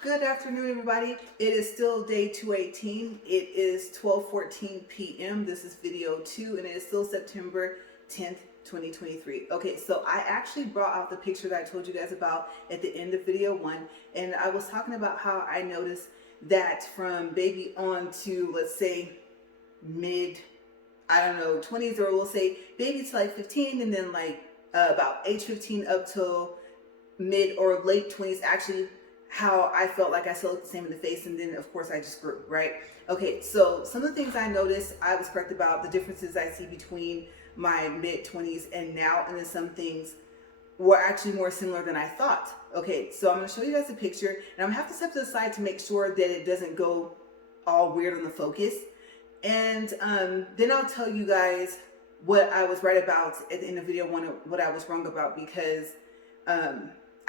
Good afternoon, everybody. It is still day 218. It is 12:14 p.m. This is video 2, and it is still September 10th, 2023. Okay, so I actually brought out the picture that I told you guys about at the end of video 1, and I was talking about how I noticed that from baby on to, let's say, mid, I don't know, 20s, or we'll say baby to like 15, and then like about age 15 up till mid or late 20s, actually how I felt like I still looked the same in the face, and then of course I just grew, right? Okay, so some of the things I noticed I was correct about, the differences I see between my mid 20s and now, and then some things were actually more similar than I thought. Okay, so I'm going to show you guys a picture, and I'm going to have to step to the side to make sure that it doesn't go all weird on the focus, and then I'll tell you guys what I was right about at the end of video 1, what I was wrong about, because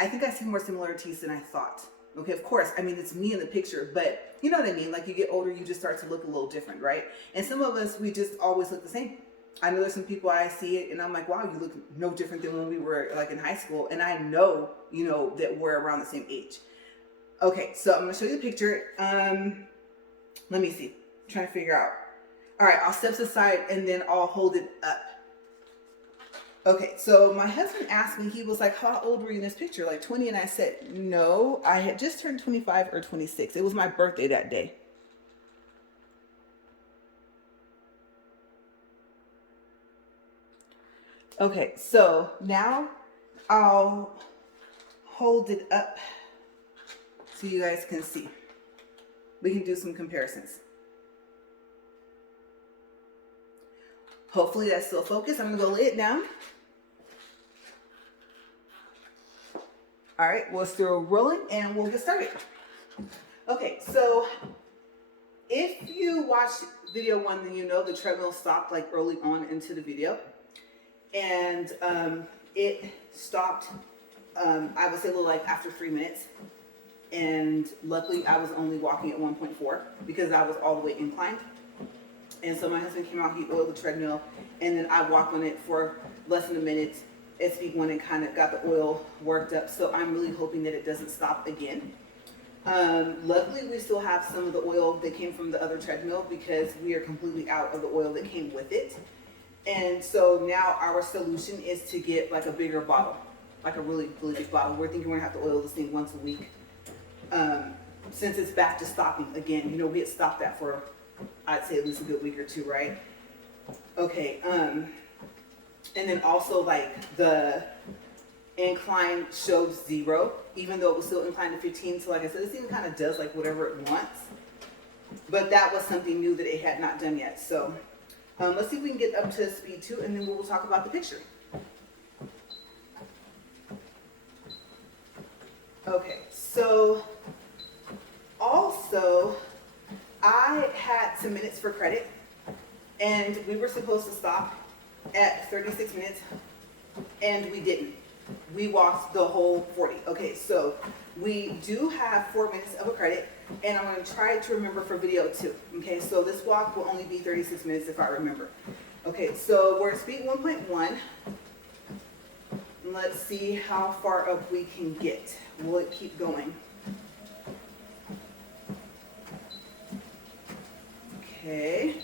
I think I see more similarities than I thought. Okay, of course, I mean, it's me in the picture, but you know what I mean? Like, you get older, you just start to look a little different, right? And some of us, we just always look the same. I know there's some people I see it and I'm like, wow, you look no different than when we were like in high school. And I know, you know, that we're around the same age. Okay, so I'm gonna show you the picture. Let me see, I'm trying to figure out. All right, I'll step aside and then I'll hold it up. Okay, so my husband asked me, he was like, how old were you in this picture? Like 20? And I said, no, I had just turned 25 or 26. It was my birthday that day. Okay, so now I'll hold it up so you guys can see. We can do some comparisons. Hopefully that's still focused. I'm gonna go lay it down. All right, we're still rolling and we'll get started. Okay, so if you watched video 1, then you know the treadmill stopped like early on into the video. And it stopped, I would say a little like after 3 minutes. And luckily I was only walking at 1.4 because I was all the way inclined. And so my husband came out, he oiled the treadmill, and then I walked on it for less than a minute at speed 1 and kind of got the oil worked up. So I'm really hoping that it doesn't stop again. Luckily we still have some of the oil that came from the other treadmill because we are completely out of the oil that came with it. And so now our solution is to get like a bigger bottle, like a really, really big bottle. We're thinking we're gonna have to oil this thing once a week. Since it's back to stopping again, you know, we had stopped that for, I'd say at least a good week or 2, right? Okay, and then also like the incline showed 0, even though it was still inclined to 15. So like I said, this thing kind of does like whatever it wants, but that was something new that it had not done yet. So let's see if we can get up to speed 2, and then we'll talk about the picture. Okay, so also I had some minutes for credit, and we were supposed to stop at 36 minutes, and we didn't. We walked the whole 40. Okay, so we do have 4 minutes of a credit, and I'm going to try to remember for video 2. Okay, so this walk will only be 36 minutes if I remember. Okay, so we're at speed 1.1. Let's see how far up we can get. Will it keep going? Okay.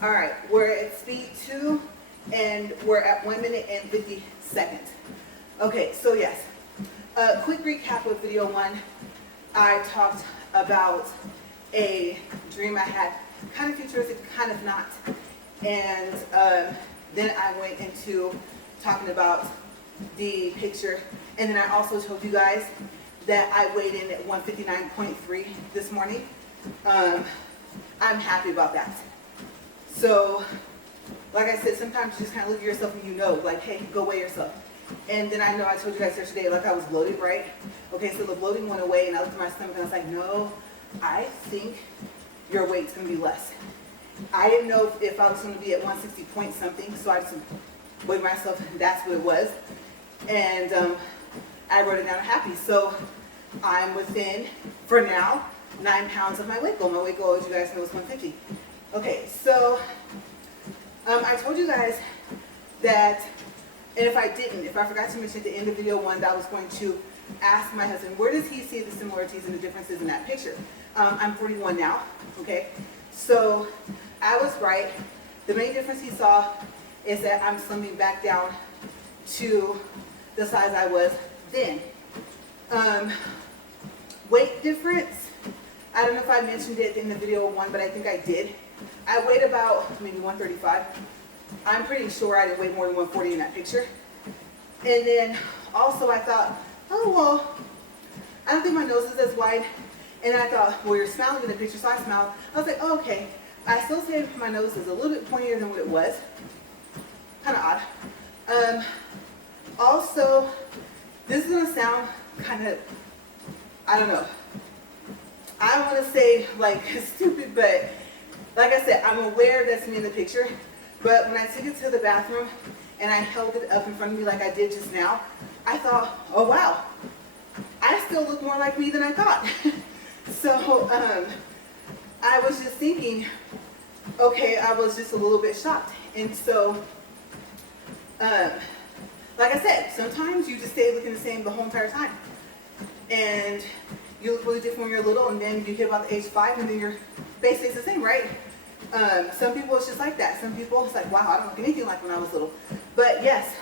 All right, we're at speed 2, and we're at 1 minute and 50 seconds. Okay, so yes, a quick recap of video 1. I talked about a dream I had, kind of futuristic, kind of not. And then I went into talking about the picture. And then I also told you guys that I weighed in at 159.3 this morning. I'm happy about that. So, like I said, sometimes you just kind of look at yourself and you know, like, hey, go weigh yourself. And then I know I told you guys yesterday, like I was bloated, right? Okay, so the bloating went away, and I looked at my stomach and I was like, no, I think your weight's gonna be less. I didn't know if I was gonna be at 160 point something, so I just weighed myself, and that's what it was. And I wrote it down happy. So I'm within, for now, 9 pounds of my weight goal. My weight goal, as you guys know, is 150. Okay, so I told you guys that, and if I forgot to mention at the end of video 1, that I was going to ask my husband, where does he see the similarities and the differences in that picture? I'm 41 now, okay? So I was right. The main difference he saw is that I'm slimming back down to the size I was then. Weight difference, I don't know if I mentioned it in the video 1, but I think I did. I weighed about maybe 135. I'm pretty sure I didn't weigh more than 140 in that picture. And then also I thought, oh, well, I don't think my nose is as wide. And I thought, well, you're smiling in the picture, so I smiled. I was like, oh, okay. I still say my nose is a little bit pointier than what it was. Kind of odd. Also, this is going to sound kind of, I don't know. I don't want to say like stupid, but like I said, I'm aware that's me in the picture. But when I took it to the bathroom and I held it up in front of me like I did just now, I thought, oh wow, I still look more like me than I thought. So I was just thinking, okay, I was just a little bit shocked. And so, like I said, sometimes you just stay looking the same the whole entire time. And you look really different when you're little, and then you hit about the age 5, and then your face stays the same, right? Some people it's just like that. Some people it's like, wow, I don't look anything like when I was little. But yes,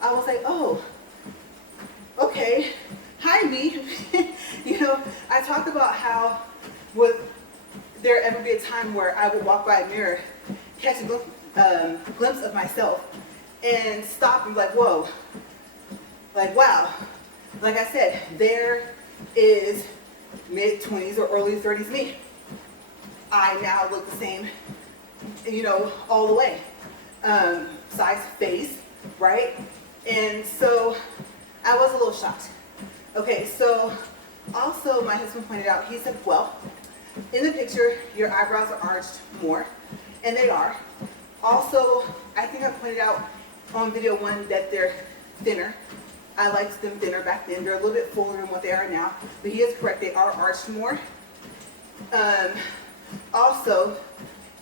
I was like, oh, okay, hi me. You know, I talked about how would there ever be a time where I would walk by a mirror, catch a glimpse of myself, and stop and be like, whoa, like, wow. Like I said, there is mid-20s or early 30s me. I now look the same, you know, all the way. Size, face, right? And so I was a little shocked. Okay, so also my husband pointed out, he said, well, in the picture, your eyebrows are arched more, and they are. Also, I think I pointed out on video 1 that they're thinner. I liked them thinner back then. They're a little bit fuller than what they are now, but he is correct, they are arched more. Also,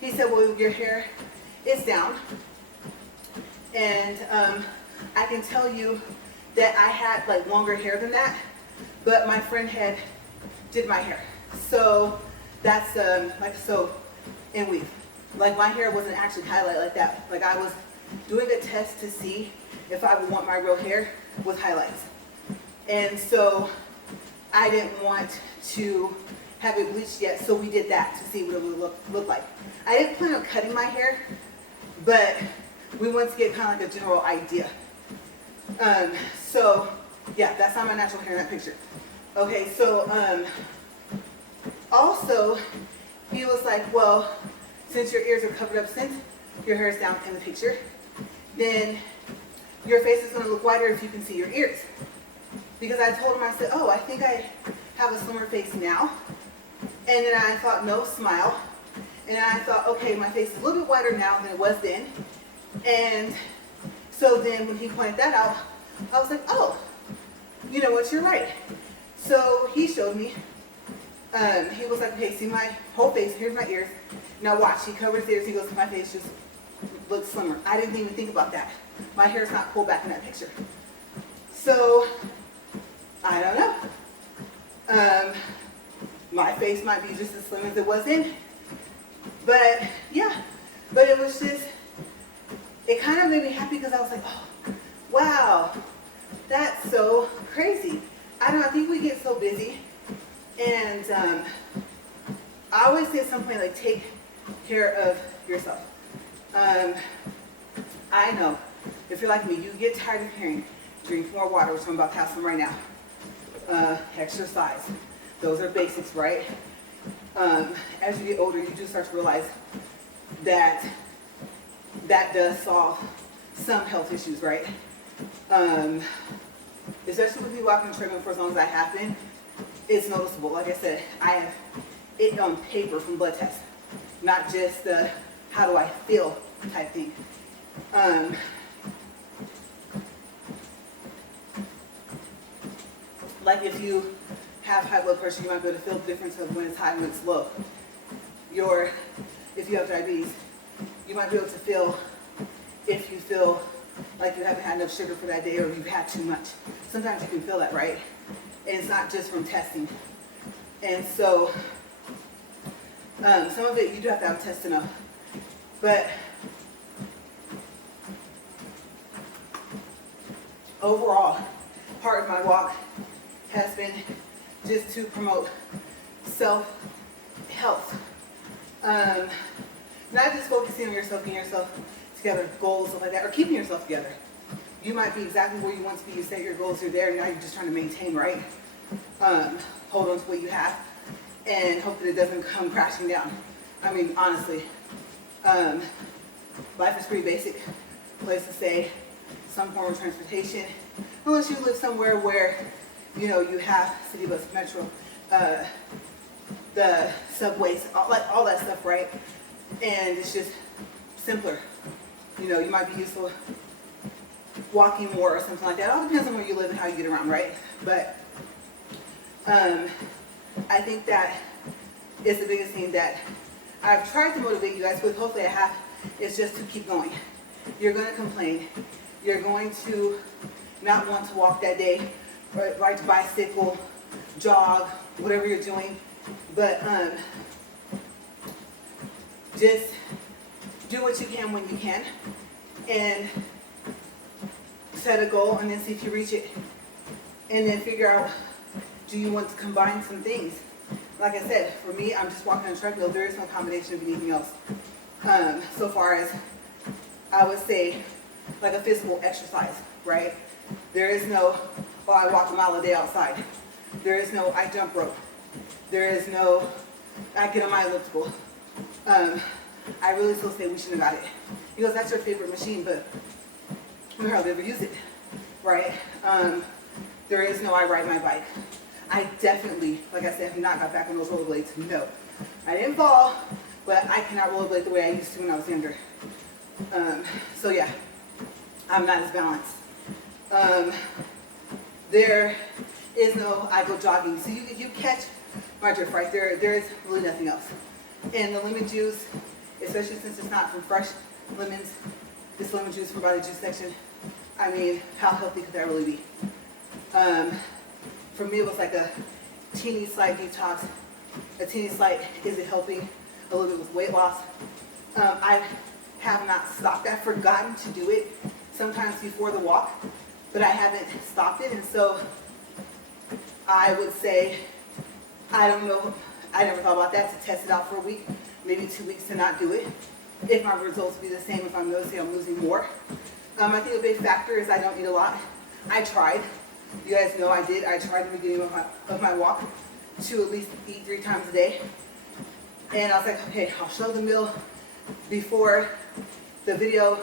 he said, well, your hair is down, and I can tell you that I had like longer hair than that, but my friend did my hair. So that's like so in weave. Like my hair wasn't actually highlighted like that. Like I was doing a test to see if I would want my real hair with highlights. And so I didn't want to have it bleached yet, so we did that to see what it would look like. I didn't plan on cutting my hair, but we wanted to get kind of like a general idea. So yeah, that's not my natural hair in that picture. Okay, so also he was like, well, since your ears are covered up, since your hair is down in the picture, then your face is going to look wider if you can see your ears. Because I told him, I said, oh, I think I have a slimmer face now. And then I thought, no, smile. And then I thought, okay, my face is a little bit wider now than it was then. And so then when he pointed that out, I was like, oh, you know what, you're right. So he showed me. He was like, okay, see my whole face, here's my ears. Now watch, he covered his ears, he goes, my face just looks slimmer. I didn't even think about that. My hair's not pulled back in that picture. So, I don't know. My face might be just as slim as it was then. But, yeah. But it was just, it kind of made me happy because I was like, oh, wow, that's so crazy. I don't know, I think we get so busy. And I always say something like, take care of yourself. I know, if you're like me, you get tired of hearing, drink more water, which I'm about to have some right now. Exercise. Those are basics, right? As you get older, you do start to realize that that does solve some health issues, right? Especially with me walking the treadmill for as long as I have been, it's noticeable. Like I said, I have it on paper from blood tests, not just the how do I feel type thing. Like if you have high blood pressure, you might be able to feel the difference of when it's high and when it's low. If you have diabetes, you might be able to feel if you feel like you haven't had enough sugar for that day or you've had too much. Sometimes you can feel that, right? And it's not just from testing. And so some of it you do have to have a test to know. But overall, part of my walk has been just to promote self-health. Not just focusing on yourself, getting yourself together, goals, stuff like that, or keeping yourself together. You might be exactly where you want to be. You set your goals, you're there, and now you're just trying to maintain, right? Hold on to what you have and hope that it doesn't come crashing down. I mean, honestly, life is pretty basic. Place to stay, some form of transportation, unless you live somewhere where, you know, you have city bus, metro, the subways, all that stuff, right? And it's just simpler. You know, you might be used to walking more or something like that. It all depends on where you live and how you get around, right? But I think that is the biggest thing that I've tried to motivate you guys with, hopefully I have, is just to keep going. You're going to complain. You're going to not want to walk that day, ride your bicycle, jog, whatever you're doing. But just do what you can when you can, and set a goal and then see if you reach it. And then figure out, do you want to combine some things? Like I said, for me, I'm just walking on a treadmill. There is no combination of anything else. So far as, I would say, like a physical exercise, right? There is no, oh, I walk a mile a day outside. There is no, I jump rope. There is no, I get on my elliptical. I really still say we shouldn't have got it. He goes, that's your favorite machine, but we hardly ever use it, right? There is no, I ride my bike. I definitely, like I said, have not got back on those rollerblades. No. I didn't fall, but I cannot rollerblade the way I used to when I was younger. So yeah, I'm not as balanced. There is no, I go jogging. So you catch my drift, right? There is really nothing else. And the lemon juice, especially since it's not from fresh lemons, this lemon juice from by the juice section, I mean, how healthy could that really be? For me, it was like a teeny slight detox, a teeny slight, is it helping a little bit with weight loss? I have not stopped. I've forgotten to do it sometimes before the walk, but I haven't stopped it. And so I would say, I don't know, I never thought about that, to test it out for a week, maybe 2 weeks to not do it. If my results be the same, if I'm noticing I'm losing more. I think a big factor is I don't eat a lot. I tried. You guys know I did. I tried in the beginning of my walk to at least eat 3 times a day. And I was like, okay, I'll show the meal before the video.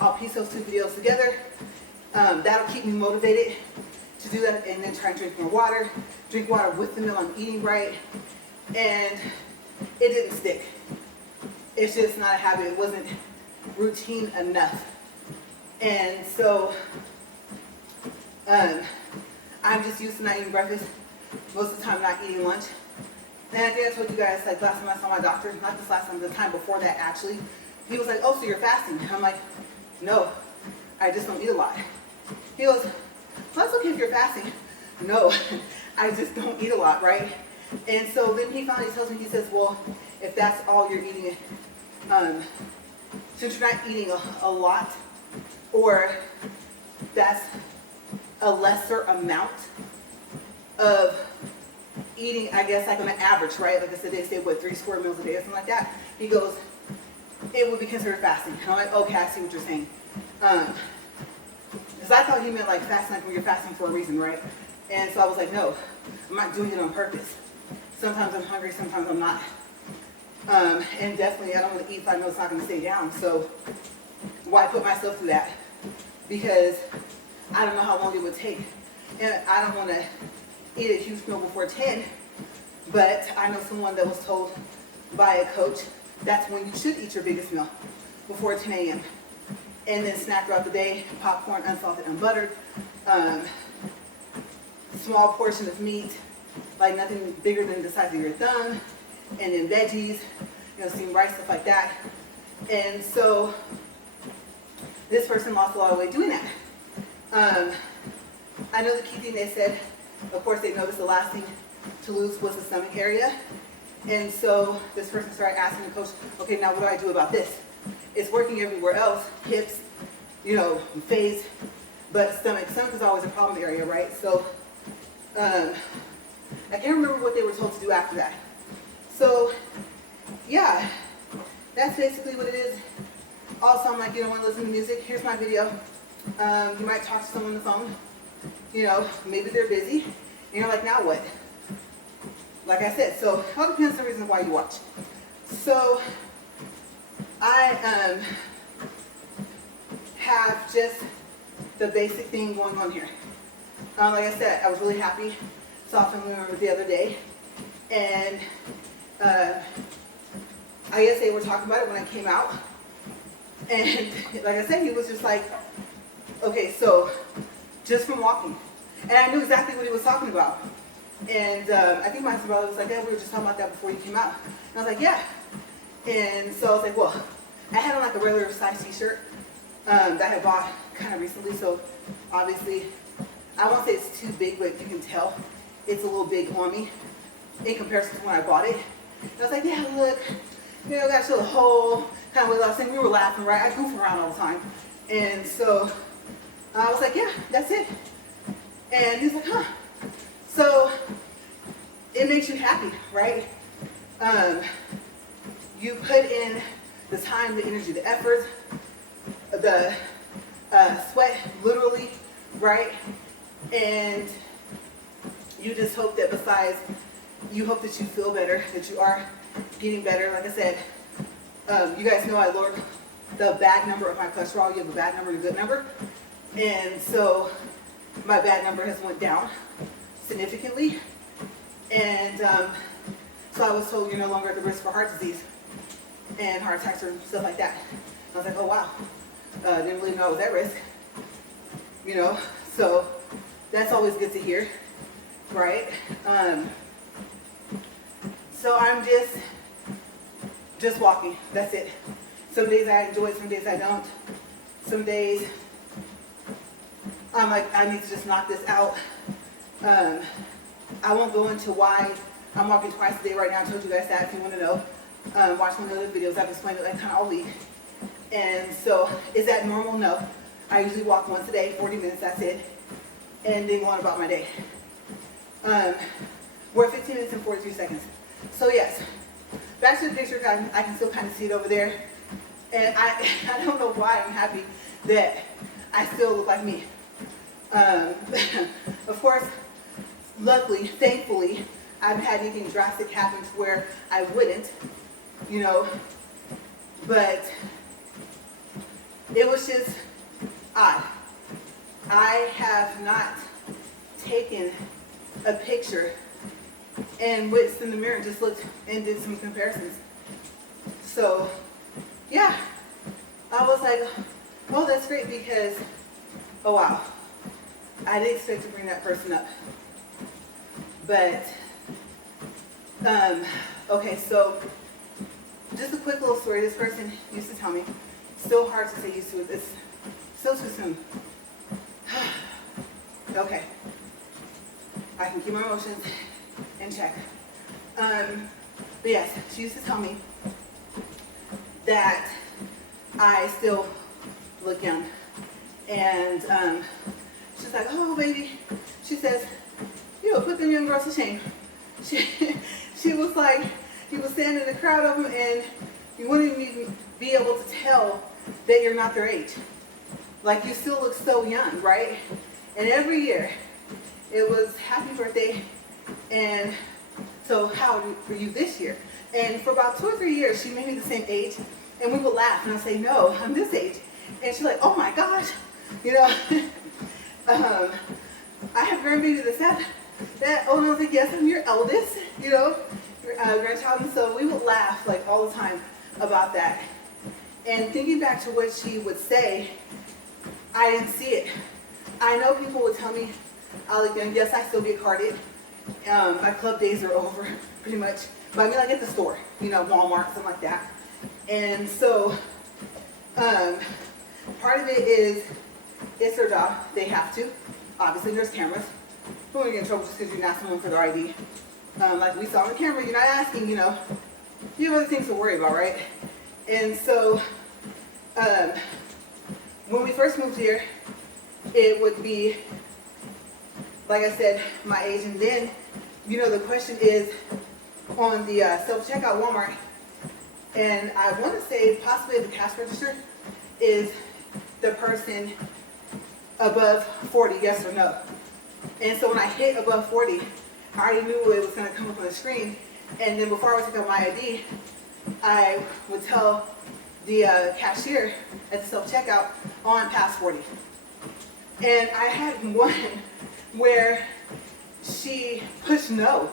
I'll piece those 2 videos together. That'll keep me motivated to do that, and then try and drink more water. Drink water with the meal I'm eating right. And it didn't stick. It's just not a habit. It wasn't routine enough. And so I'm just used to not eating breakfast, most of the time not eating lunch. And I think I told you guys, like last time I saw my doctor, not this last time, the time before that actually, he was like, oh, so you're fasting? And I'm like, no, I just don't eat a lot. He goes, well, that's okay if you're fasting. No, I just don't eat a lot, right? And so then he finally tells me, he says, well, if that's all you're eating, since you're not eating a lot, or that's a lesser amount of eating, I guess, like on an average, right? Like I said, they say, what, 3 square meals a day or something like that. He goes, it would be considered fasting. And I'm like, okay, I see what you're saying. Because I thought he meant like fasting, like when you're fasting for a reason, right? And so I was like, no, I'm not doing it on purpose. Sometimes I'm hungry, sometimes I'm not. And definitely I don't want to eat if I know it's not going to stay down. So why put myself through that? Because I don't know how long it would take. And I don't want to eat a huge meal before 10, but I know someone that was told by a coach that's when you should eat your biggest meal, before 10 a.m. And then snack throughout the day, popcorn, unsalted, unbuttered, small portion of meat, like nothing bigger than the size of your thumb, and then veggies, steamed rice, stuff like that. And so this person lost a lot of weight doing that. I know the key thing they said, of course, they noticed the last thing to lose was the stomach area. And so this person started asking the coach, okay, now what do I do about this? It's working everywhere else, hips, you know, face, but stomach is always a problem area, right? So I can't remember what they were told to do after that. So yeah, that's basically what it is. Also, I'm like, you don't want to listen to music? Here's my video. You might talk to someone on the phone. You know, maybe they're busy. And you're like, now what? Like I said, so it all depends on the reason why you watch. So I have just the basic thing going on here. Like I said, I was really happy. Saw a family member the other day, and I guess they were talking about it when I came out. And like I said, he was just like, okay, so just from walking. And I knew exactly what he was talking about. And I think my brother was like, yeah, we were just talking about that before you came out. And I was like, yeah. And so I was like, well, I had on like a regular size t-shirt that I had bought kind of recently. So obviously, I won't say it's too big, but you can tell it's a little big on me in comparison to when I bought it. And I was like, yeah, look, you know, got to show the whole kind of what I was saying. We were laughing, right? I goof around all the time. And so I was like, yeah, that's it. And he's like, huh. So it makes you happy, right? You put in the time, the energy, the effort, the sweat, literally, right? And you just hope that besides, you hope that you feel better, that you are getting better. Like I said, you guys know I lowered the bad number of my cholesterol. You have a bad number and a good number. And so my bad number has went down significantly. And so I was told you're no longer at the risk for heart disease and heart attacks or stuff like that. I was like, oh wow, didn't really know I was at risk, you know, so that's always good to hear, right? So I'm just walking, that's it. Some days I enjoy it, some days I don't. Some days I'm like, I need to just knock this out. I won't go into why I'm walking twice a day right now. I told you guys that if you want to know. Watch one of the other videos. I've explained it like kind of all week. And so, is that normal? No. I usually walk once a day, 40 minutes, that's it. And then go on about my day. We're at 15 minutes and 43 seconds. So yes, back to the picture. I can still kind of see it over there. And I don't know why I'm happy that I still look like me. Of course, luckily, thankfully, I haven't had anything drastic happen to where I wouldn't, you know, but it was just odd. I have not taken a picture and went in the mirror and just looked and did some comparisons. So, yeah, I was like, well, that's great because, oh wow, I didn't expect to bring that person up. But, okay, so just a quick little story. This person used to tell me, still hard to say used to, it's still too soon. Okay, I can keep my emotions in check. But yes, she used to tell me that I still look young. And she's like, oh baby, she says, you know, put them young girls to shame. She was like, you would stand in a crowd of them and you wouldn't even be able to tell that you're not their age. Like you still look so young, right? And every year it was happy birthday, and so how were you this year? And for about 2 or 3 years she made me the same age, and we would laugh and I'd say, no, I'm this age. And she's like, oh my gosh, you know. I have grandbaby that, oh no, I was like, yes, I'm your eldest, you know, grandchild. And so we would laugh like all the time about that. And thinking back to what she would say, I didn't see it. I know people would tell me, I look young. Yes, I still get carded. My club days are over, pretty much. But I mean, like at the store, you know, Walmart, something like that. And so, Part of it is, it's their job. They have to. Obviously, there's cameras. Who are you in trouble just because you didn't ask someone for their ID? Like we saw on the camera, you're not asking, you know, you have other things to worry about, right? And so, when we first moved here, it would be, like I said, my age. And then, you know, the question is on the self-checkout Walmart, and I want to say possibly the cash register, is the person above 40, yes or no? And so when I hit above 40, I already knew it was going to come up on the screen. And then before I would take out my ID, I would tell the cashier at the self-checkout on past 40. And I had one where she pushed no.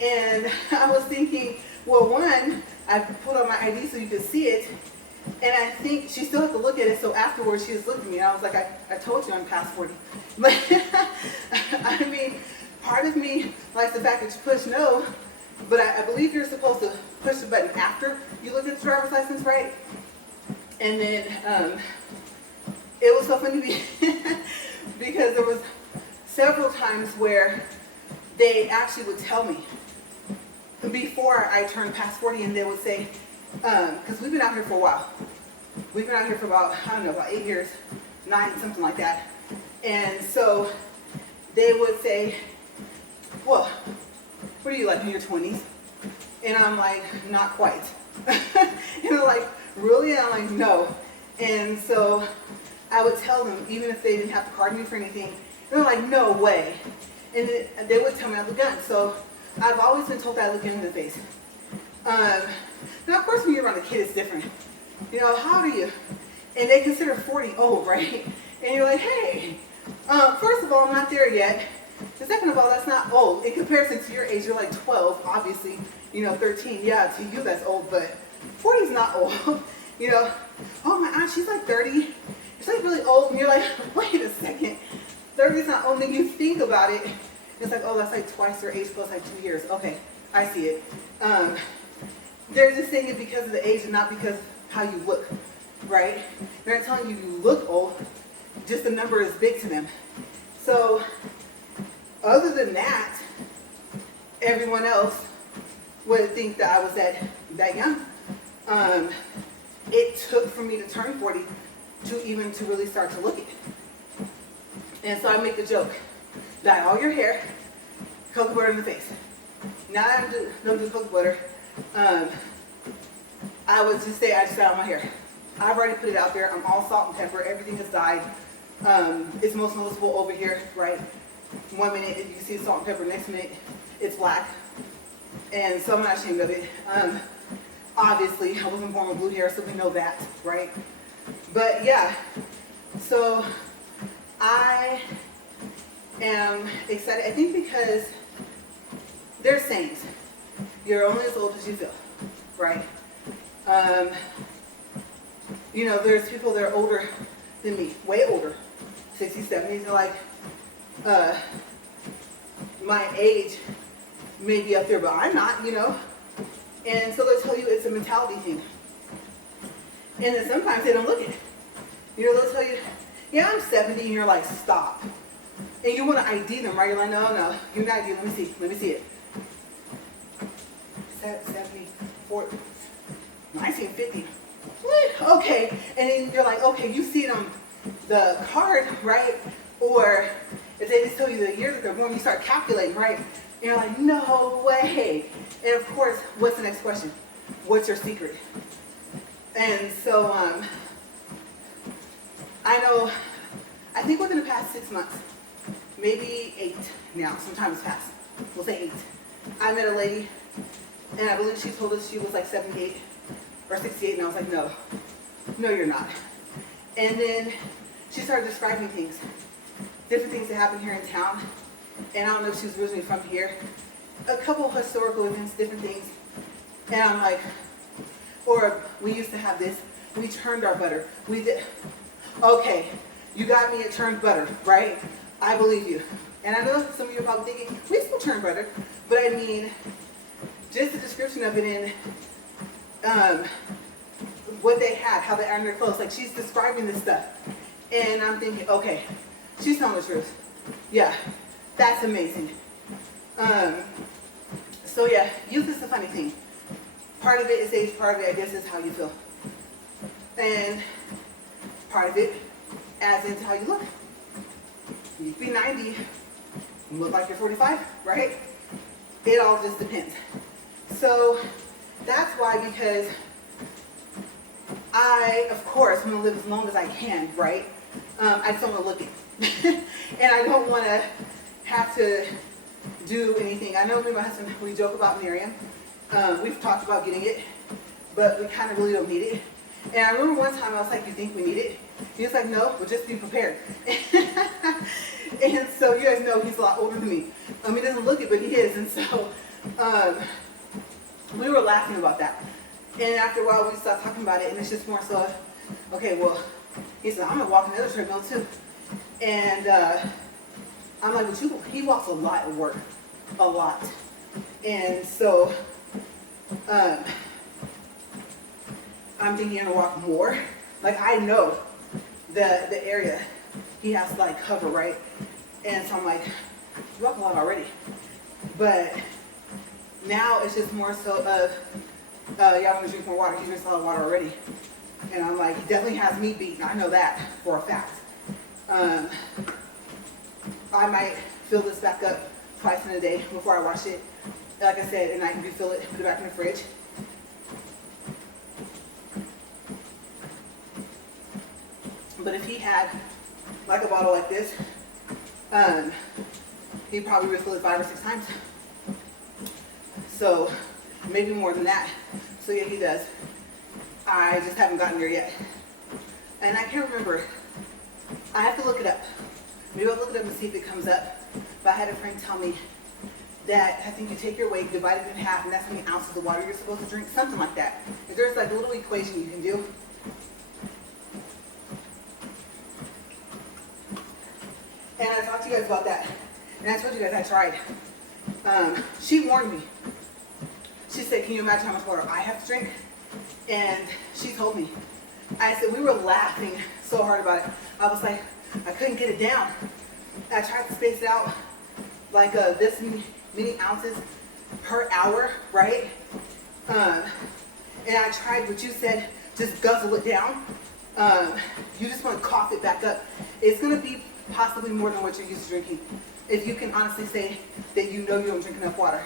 And I was thinking, well, one, I pulled out my ID so you could see it. And I think she still had to look at it. So afterwards, she was looking at me. And I was like, I told you I'm past 40. But I mean, part of me likes the fact that you push no. But I believe you're supposed to push the button after you look at the driver's license, right? And then it was so funny because there was several times where they actually would tell me before I turned past 40, and they would say, because we've been out here for a while. We've been out here for about, I don't know, about 8 years, 9, something like that. And so they would say, well, what are you, like in your 20s? And I'm like, not quite. And they're like, really? And I'm like, no. And so I would tell them, even if they didn't have to card me for anything, they're like, no way. And they would tell me I look young. So I've always been told that I look young in the face. Now, of course, when you're around a kid, it's different. You know, how old are you? And they consider 40 old, right? And you're like, hey, first of all, I'm not there yet. And second of all, that's not old. In comparison to your age, you're like 12, obviously, you know, 13. Yeah, to you, that's old, but 40 is not old. You know, oh, my aunt, she's like 30. She's like really old. And you're like, wait a second. 30 is not old. And you think about it. It's like, oh, that's like twice your age plus like 2 years. Okay, I see it. They're just saying it because of the age and not because of how you look, right? They're not telling you you look old, just the number is big to them. So, other than that, everyone else would think that I was that young. It took for me to turn 40 to really start to look it. And so I make the joke, dye all your hair, cocoa butter in the face. Now I don't do cocoa butter. I would just say I just dye all my hair. I've already put it out there. I'm all salt and pepper. Everything is dyed. It's most noticeable over here, right? 1 minute you can see salt and pepper. Next minute it's black. And so I'm not ashamed of it. Obviously, I wasn't born with blue hair, so we know that, right? But yeah, so I am excited. I think because they're sayings. You're only as old as you feel, right? You know, there's people that are older than me, way older, 60s, 70s, they're like, my age may be up there, but I'm not, you know? And so they'll tell you it's a mentality thing. And then sometimes they don't look at it. You know, they'll tell you, yeah, I'm 70, and you're like, stop. And you want to ID them, right? You're like, no, you're not ID, let me see it. 74, 1950. What? Okay. And then you're like, okay, you see it on the card, right? Or if they just tell you the year that they're born, you start calculating, right? And you're like, no way. And of course, what's the next question? What's your secret? And so, I think within the past 6 months, maybe 8 now, sometimes past, we'll say 8. I met a lady, and I believe she told us she was like 78 or 68, and I was like, no, you're not. And then she started describing things, different things that happen here in town, and I don't know if she was originally from here, a couple of historical events, different things, and I'm like, or we used to have this, we turned our butter, we did, okay, you got me at turned butter, right? I believe you. And I know some of you are probably thinking, we still turn butter, but I mean, just the description of it in what they had, how they iron their clothes. Like, she's describing this stuff. And I'm thinking, okay, she's telling the truth. Yeah, that's amazing. So yeah, youth is a funny thing. Part of it is age, part of it, I guess, is how you feel. And part of it, as into how you look. You can be 90, you look like you're 45, right? It all just depends. So that's why, because I, of course, want to live as long as I can, right? I just don't want to look it. And I don't want to have to do anything. I know me and my husband, we joke about Miriam. We've talked about getting it, but we kind of really don't need it. And I remember one time I was like, you think we need it? He was like, no, but just be prepared. And so you guys know he's a lot older than me. He doesn't look it, but he is. And so we were laughing about that. And after a while, we stopped talking about it, and it's just more so, okay, well, he said, I'm going to walk another treadmill too. And I'm like, well, he walks a lot at work, a lot. And so I'm thinking I'm going to walk more. Like, I know the area he has to, like, cover, right? And so I'm like, you walk a lot already. But now it's just more so of, y'all want to drink more water. He drinks a lot of water already. And I'm like, he definitely has me beaten. I know that for a fact. I might fill this back up twice in a day before I wash it. Like I said, at night, refill it, put it back in the fridge. But if he had like a bottle like this, he'd probably refill it 5 or 6 times. So maybe more than that. So yeah, he does. I just haven't gotten there yet. And I can't remember. I have to look it up. Maybe I'll look it up and see if it comes up. But I had a friend tell me that I think you take your weight, divide it in half, and that's how many ounces of water you're supposed to drink, something like that. If there's like a little equation you can do. And I talked to you guys about that. And I told you guys I tried. She warned me. She said, can you imagine how much water I have to drink? And she told me. I said, we were laughing so hard about it. I was like, I couldn't get it down. I tried to space it out like this many ounces per hour, right? And I tried what you said, just guzzle it down. You just want to cough it back up. It's going to be possibly more than what you're used to drinking, if you can honestly say that you know you don't drink enough water.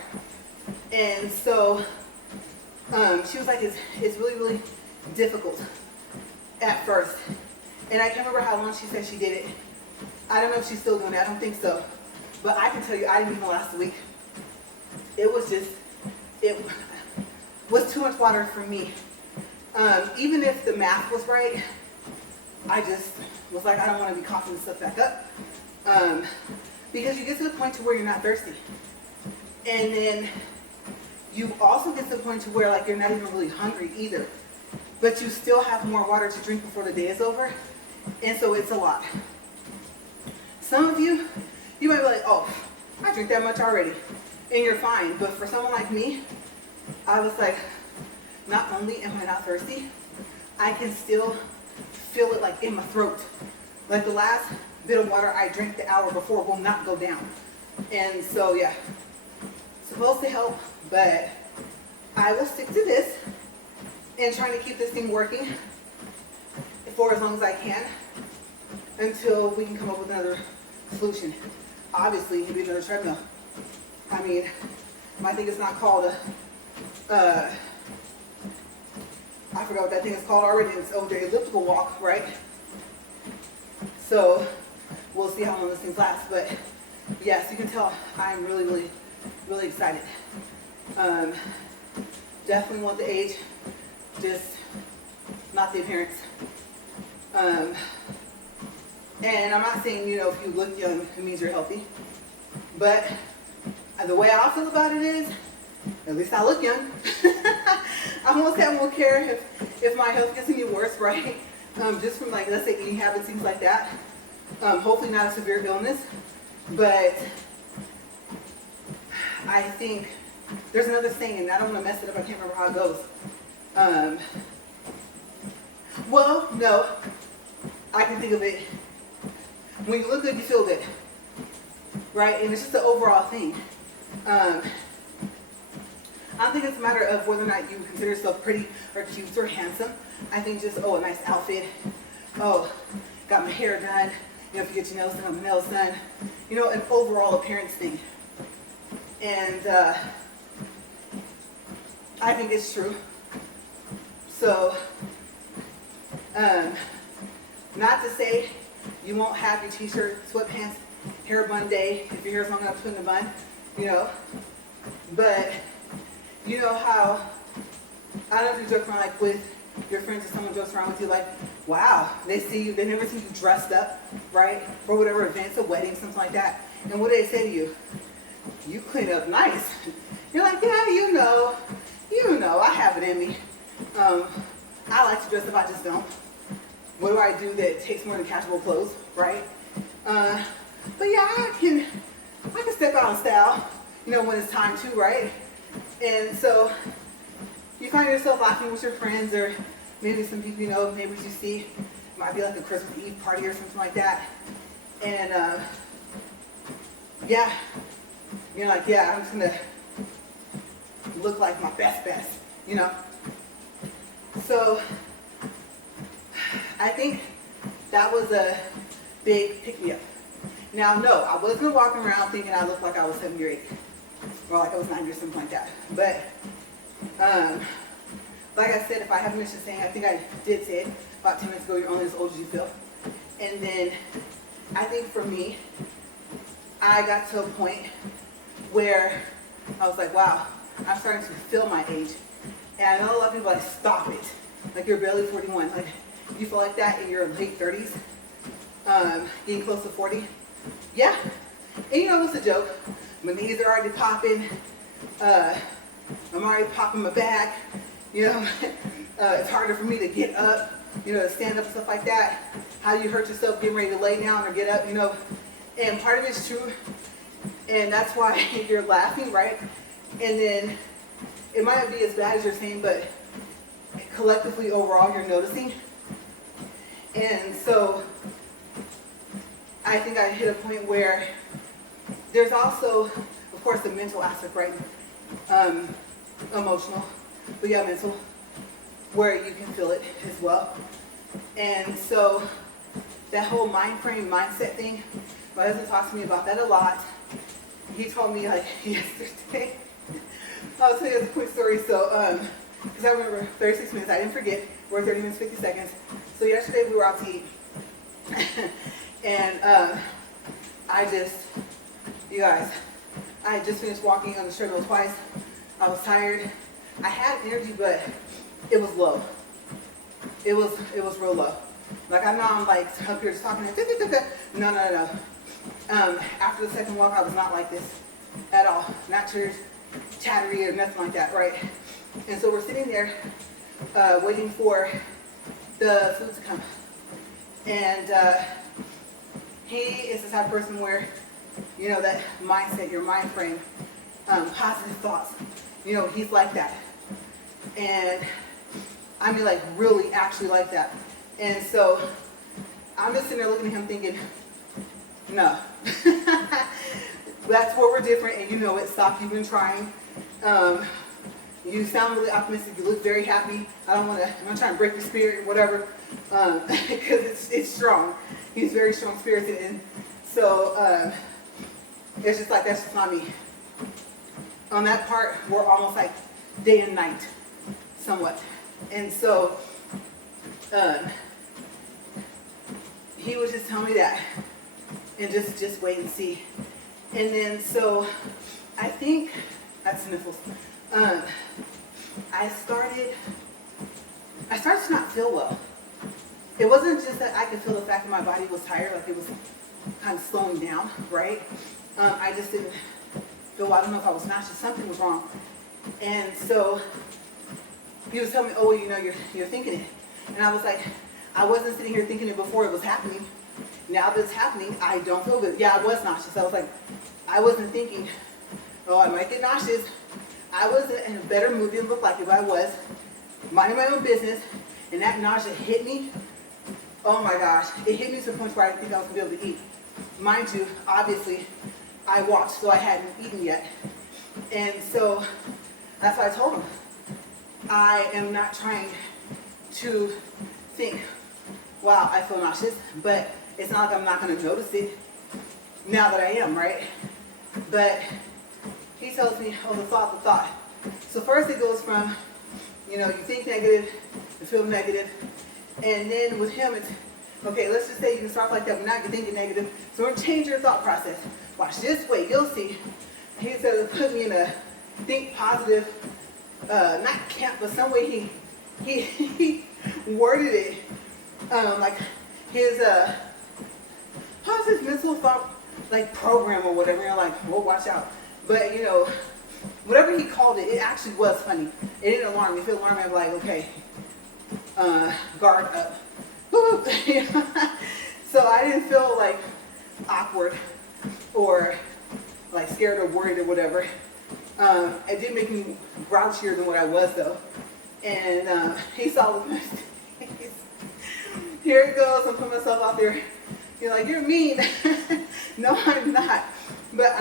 And so she was like, it's really, really difficult at first. And I can't remember how long she said she did it. I don't know if she's still doing it. I don't think so. But I can tell you, I didn't even last week. It was too much water for me. Even if the math was right, I just was like, I don't want to be coughing this stuff back up. Because you get to the point to where you're not thirsty. And then you also get to the point to where, like, you're not even really hungry either. But you still have more water to drink before the day is over. And so it's a lot. Some of you, you might be like, oh, I drink that much already. And you're fine. But for someone like me, I was like, not only am I not thirsty, I can still feel it like in my throat. Like the last bit of water I drank the hour before will not go down. And so, yeah, it's supposed to help, but I will stick to this and trying to keep this thing working for as long as I can until we can come up with another solution. Obviously, it'd be another treadmill. I mean, I think it's not called a, I forgot what that thing is called already. It's over the elliptical walk, right? So we'll see how long this thing lasts. But yes, you can tell I'm really, really, really excited. Definitely want the age, just not the appearance. And I'm not saying, you know, if you look young, it means you're healthy. But the way I feel about it is, at least I look young. I almost won't care if my health gets any worse, right? Just from, like, let's say eating habits, things like that. Hopefully not a severe illness. But I think there's another saying, and I don't want to mess it up. I can't remember how it goes. Well, no, I can think of it. When you look good, you feel good, right? And it's just the overall thing. I don't think it's a matter of whether or not you consider yourself pretty or cute or handsome. I think just, oh, a nice outfit. Oh, got my hair done. You know, if you get your nails done, my nails done. You know, an overall appearance thing. And I think it's true. So, not to say you won't have your t-shirt, sweatpants, hair bun day if your hair's long enough to put in a bun, you know. But you know how, I don't know if you joke around like with your friends or someone jokes around with you like, wow, they see you, they never see you dressed up, right? For whatever events, a wedding, something like that. And what do they say to you? You clean up nice. You're like, yeah, you know, I have it in me. I like to dress up, I just don't. What do I do that takes more than casual clothes, right? But yeah, I can step out in style, you know, when it's time to, right? And so you find yourself laughing with your friends or maybe some people you know, neighbors you see. It might be like a Christmas Eve party or something like that. And yeah, you're like, yeah, I'm just gonna look like my best, you know? So I think that was a big pick-me-up. Now, no, I wasn't walking around thinking I looked like I was 7 or 8, or like I was 9 or something like that. But like I said, if I haven't missed a saying, I think I did say it about 10 minutes ago, you're only as old as you feel. And then I think for me, I got to a point where I was like, wow, I'm starting to feel my age. And I know a lot of people are like, stop it. Like you're barely 41. Like you feel like that in your late 30s, getting close to 40. Yeah. And you know what's the joke? My knees are already popping. I'm already popping my back. You know, it's harder for me to get up, you know, to stand up and stuff like that. How do you hurt yourself getting ready to lay down or get up, you know? And part of it's true. And that's why you're laughing, right? And then it might not be as bad as you're saying, but collectively overall you're noticing. And so I think I hit a point where there's also, of course, the mental aspect, right? Emotional, but yeah, mental, where you can feel it as well. And so that whole mind frame, mindset thing, my husband talks to me about that a lot. He told me like yesterday, I'll tell you a quick story. So, because I remember 36 minutes, I didn't forget, we're 30 minutes, 50 seconds. So yesterday we were out to eat. And you guys, I had just finished walking on the treadmill twice. I was tired. I had energy, but it was low. It was real low. Like I'm now, I'm like up here just talking. No. After the second walk, I was not like this at all. Not chattery or nothing like that, right? And so we're sitting there waiting for the food to come. And he is the type of person where, you know, that mindset, your mind frame, positive thoughts, you know, he's like that. And I mean, like, really actually like that. And so I'm just sitting there looking at him thinking, no. That's where we're different, and you know it. Stop, you've been trying. You sound really optimistic. You look very happy. I'm not trying to break your spirit or whatever, because it's strong. He's very strong spirited, and so it's just like, that's just not me. On that part, we're almost like day and night, somewhat. And so he was just telling me that, and just wait and see. And then so I think that's sniffles. I started to not feel well. It wasn't just that I could feel the fact that my body was tired, like it was kind of slowing down, right? I just didn't feel well. I don't know if I was nauseous. Something was wrong. And so he was telling me, oh, you know, you're thinking it. And I was like, I wasn't sitting here thinking it before it was happening. Now that it's happening, I don't feel good. Yeah, I was nauseous. I was like, I wasn't thinking, oh, I might get nauseous. I was in a better mood than it looked like if I was minding my own business, And that nausea hit me. Oh my gosh, it hit me to the point where I didn't think I was gonna be able to eat. Mind you, obviously, I watched, so I hadn't eaten yet. And so that's why I told him, I am not trying to think, wow, I feel nauseous, but it's not like I'm not gonna notice it now that I am, right? But he tells me, oh, the thought. So first it goes from, you know, you think negative, you feel negative, and then with him it's, okay, let's just say you can start like that, but now you're thinking negative, so we're gonna change your thought process. Watch this way, you'll see. He said to put me in a think positive, not camp, but some way he worded it, like his, how's his mental thought, like program or whatever, you're like, well, watch out. But you know, whatever he called it, it actually was funny. It didn't alarm me. If it alarmed me, I'm like, okay, guard up. So I didn't feel like awkward or like scared or worried or whatever. It did make me grouchier than what I was though. And he saw the face. Here it goes, I'm putting myself out there. You're like, you're mean. No, I'm not. But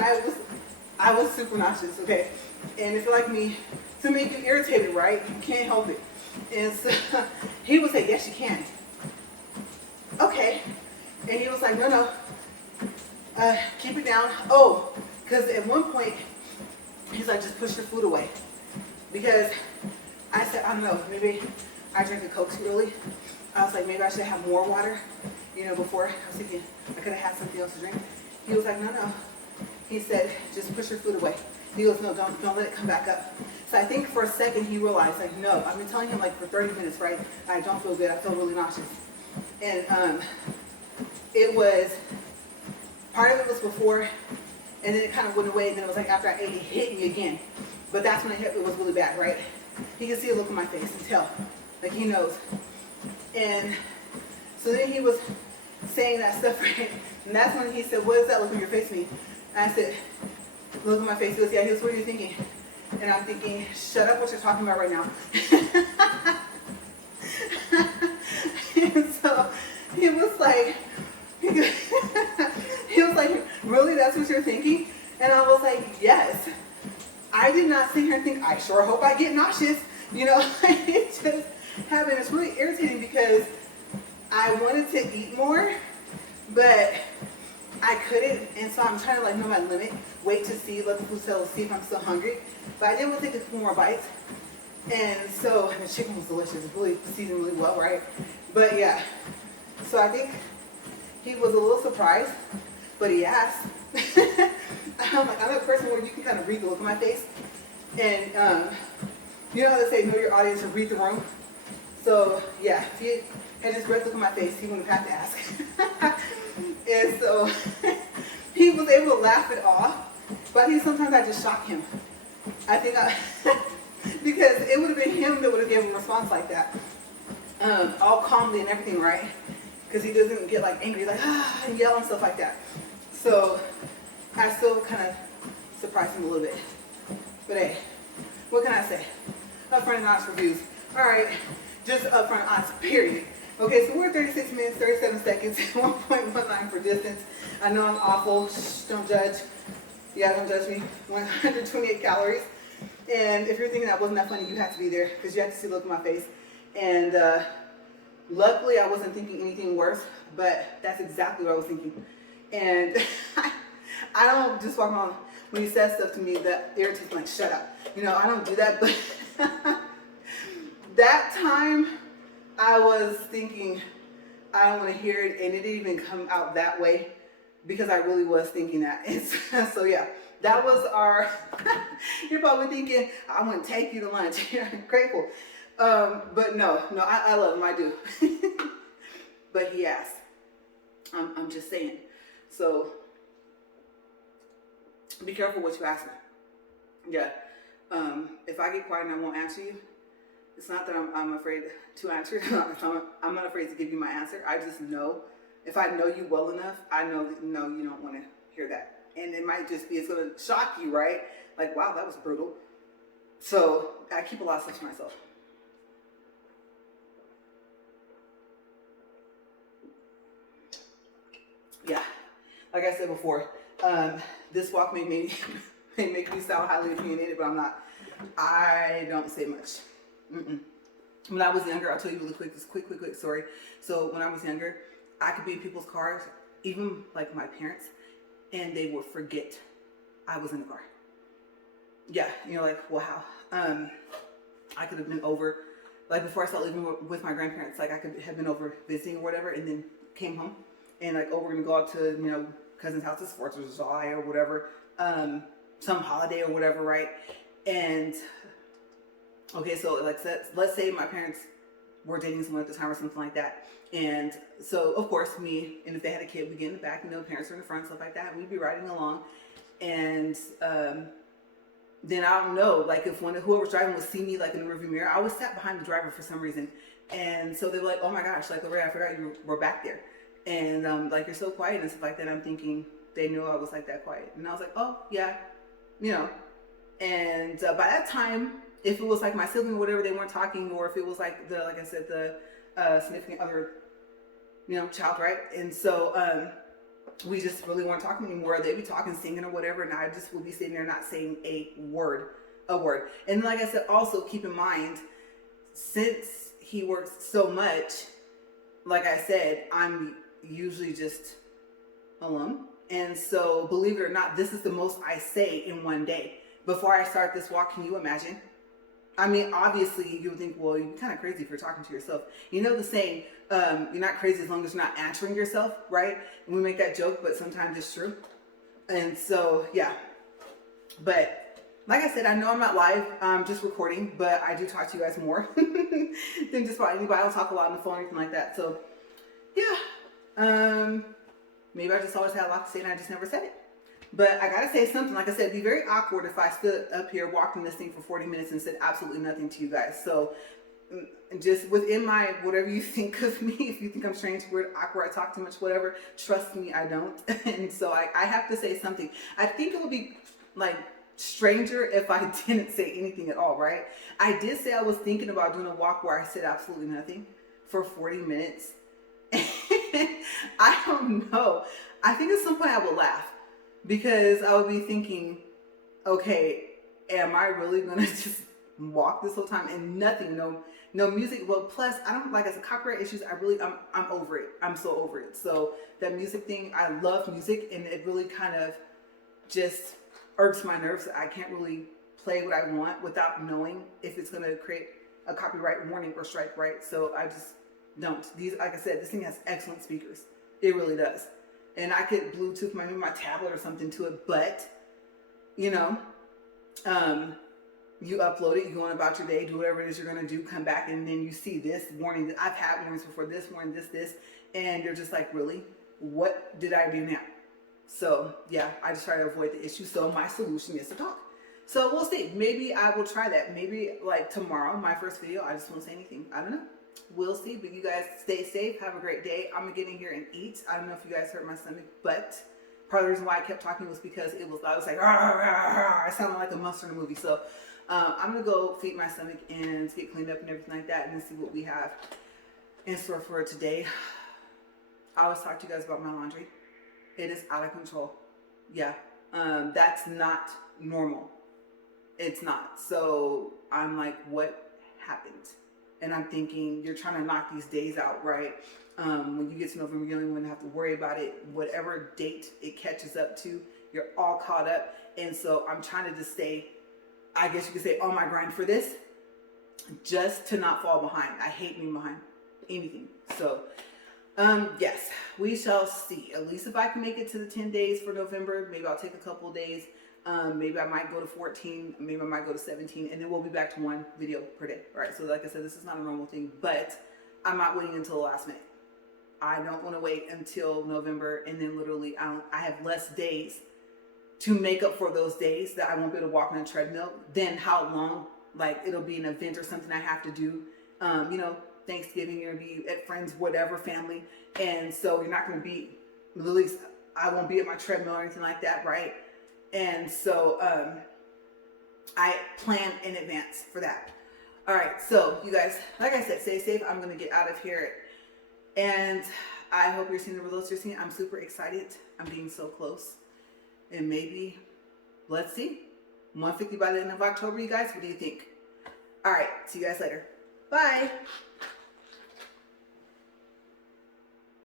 I was super nauseous, okay? And if you're like me, to make you irritated, right? You can't help it. And so he would say, yes, you can. Okay. And he was like, no, keep it down. Oh, because at one point, he's like, just push your food away. Because I said, I don't know, maybe I drank a Coke too early. I was like, maybe I should have more water, you know, before. I was thinking I could have had something else to drink. He was like, no. He said, just push your food away. He goes, no, don't let it come back up. So I think for a second he realized, like, no, I've been telling him like for 30 minutes, right? I don't feel good. I feel really nauseous. And it was, part of it was before, and then it kind of went away. And then it was like after I ate, it hit me again. But that's when it was really bad, right? He could see a look on my face and tell, like he knows. And so then he was saying that stuff, right? And that's when he said, what does that look on your face mean? And I said, look at my face. He goes, yeah. He goes, what are you thinking? And I'm thinking, shut up what you're talking about right now. And so he was like, really, that's what you're thinking? And I was like, yes. I did not sit here and think, I sure hope I get nauseous. You know, it just happened. It's really irritating because I wanted to eat more, but I couldn't, and so I'm trying to like know my limit, wait to see, let the food settle, see if I'm still hungry. But I did want to take a couple more bites, and so the chicken was delicious, it's really seasoned really well, right? But yeah, so I think he was a little surprised, but he asked. I'm like, I'm a person where you can kind of read the look on my face, and you know how they say, know your audience and read the room? So yeah, if he had just read the look on my face, he wouldn't have to ask. And so he was able to laugh it off, but I think sometimes I just shock him. I think because it would have been him that would have given a response like that, all calmly and everything, right? Because he doesn't get like angry, like and yell and stuff like that. So I still kind of surprised him a little bit. But hey, what can I say? Upfront and honest reviews. All right, just upfront and honest, period. Okay, so we're 36 minutes, 37 seconds, 1.19 for distance. I know I'm awful. Shh, don't judge. Yeah, don't judge me. 128 calories. And if you're thinking that wasn't that funny, you have to be there because you have to see the look on my face. And luckily, I wasn't thinking anything worse, but that's exactly what I was thinking. And I don't just walk around when he says stuff to me that irritates me, like, shut up. You know, I don't do that, but that time, I was thinking, I don't want to hear it, and it didn't even come out that way because I really was thinking that. So yeah, that was our, you're probably thinking, I want to take you to lunch. I'm grateful. But no, I love him, I do. But he asked. I'm just saying. So be careful what you ask me. Yeah. If I get quiet and I won't answer you, it's not that I'm afraid to answer it. I'm not afraid to give you my answer. I just know, if I know you well enough, I know that no, you don't want to hear that. And it might just be, it's going to shock you, right? Like, wow, that was brutal. So I keep a lot of stuff to myself. like I said before, this walk may make me sound highly opinionated, but I'm not. I don't say much. When I was younger, I'll tell you really quick, this quick story. So when I was younger, I could be in people's cars, even like my parents, and they would forget I was in the car. Yeah, like, wow. I could have been over, like before I started living with my grandparents, like I could have been over visiting or whatever, and then came home, and like, oh, we're gonna go out to, cousin's house, it's 4th of July or whatever, some holiday or whatever, right? And okay, so like, let's say my parents were dating someone at the time or something like that. And so of course me, and if they had a kid, we'd get in the back, parents are in the front, stuff like that. We'd be riding along. And then I don't know, like if whoever's driving would see me like in the rearview mirror, I always sat behind the driver for some reason. And so they were like, oh my gosh, like LaRae, I forgot you were back there. And like, you're so quiet and stuff like that. I'm thinking they knew I was like that quiet. And I was like, oh yeah, And by that time, if it was like my sibling or whatever, they weren't talking, or if it was like like I said, the significant other, child, right? And so we just really weren't talking anymore. They'd be talking, singing or whatever, and I just would be sitting there not saying a word. And like I said, also keep in mind, since he works so much, like I said, I'm usually just alone. And so believe it or not, this is the most I say in one day. Before I start this walk, can you imagine? I mean, obviously you would think, well, you're kind of crazy if you're talking to yourself. The saying, you're not crazy as long as you're not answering yourself, right? And we make that joke, but sometimes it's true. And so, yeah. But like I said, I know I'm not live, I'm just recording, but I do talk to you guys more than just about anybody. I don't talk a lot on the phone or anything like that. So, yeah. Maybe I just always had a lot to say and I just never said it. But I gotta say something. Like I said, it'd be very awkward if I stood up here, walked in this thing for 40 minutes and said absolutely nothing to you guys. So just within my, whatever you think of me, if you think I'm strange, weird, awkward, I talk too much, whatever, trust me, I don't. And so I have to say something. I think it would be like stranger if I didn't say anything at all, right? I did say I was thinking about doing a walk where I said absolutely nothing for 40 minutes. I don't know. I think at some point I would laugh. Because I would be thinking, okay, am I really gonna just walk this whole time and nothing, no music? Well, plus I don't like, as a copyright issues, I'm over it. I'm so over it. So that music thing, I love music, and it really kind of just irks my nerves. I can't really play what I want without knowing if it's gonna create a copyright warning or strike, right? So I just don't. Like I said, this thing has excellent speakers. It really does. And I could Bluetooth my tablet or something to it, but you upload it, you go on about your day, do whatever it is you're gonna do, come back, and then you see this warning. I've had warnings before, this warning, this, and you're just like, really? What did I do now? So yeah, I just try to avoid the issue. So my solution is to talk. So we'll see. Maybe I will try that. Maybe like tomorrow, my first video, I just won't say anything. I don't know. We'll see, but you guys stay safe. Have a great day. I'm gonna get in here and eat. I don't know if you guys hurt my stomach, but part of the reason why I kept talking was because it was loud. I was like, rah, rah, rah. I sounded like a monster in a movie. So I'm gonna go feed my stomach and get cleaned up and everything like that, and then see what we have in store for today. I always talk to you guys about my laundry. It is out of control. Yeah, that's not normal. It's not. So I'm like, what happened? And I'm thinking, you're trying to knock these days out, right? When you get to November, you don't even have to worry about it. Whatever date it catches up to, you're all caught up. And so I'm trying to just stay, I guess you could say, on my grind for this, just to not fall behind. I hate being behind anything. So, yes, we shall see. At least if I can make it to the 10 days for November, maybe I'll take a couple of days. Maybe I might go to 14, maybe I might go to 17, and then we'll be back to 1 video per day. All right, so like I said, this is not a normal thing, but I'm not waiting until the last minute. I don't want to wait until November, and then literally I have less days to make up for those days that I won't be able to walk on a treadmill. Then how long, like it'll be an event or something I have to do, Thanksgiving, you're gonna be at friends, whatever, family, and so you're not gonna be, at least I won't be at my treadmill or anything like that, right? And so I plan in advance for that. All right, so you guys, like I said, stay safe. I'm going to get out of here. And I hope you're seeing the results you're seeing. I'm super excited. I'm getting so close. And maybe, let's see, 150 by the end of October, you guys. What do you think? All right, see you guys later. Bye.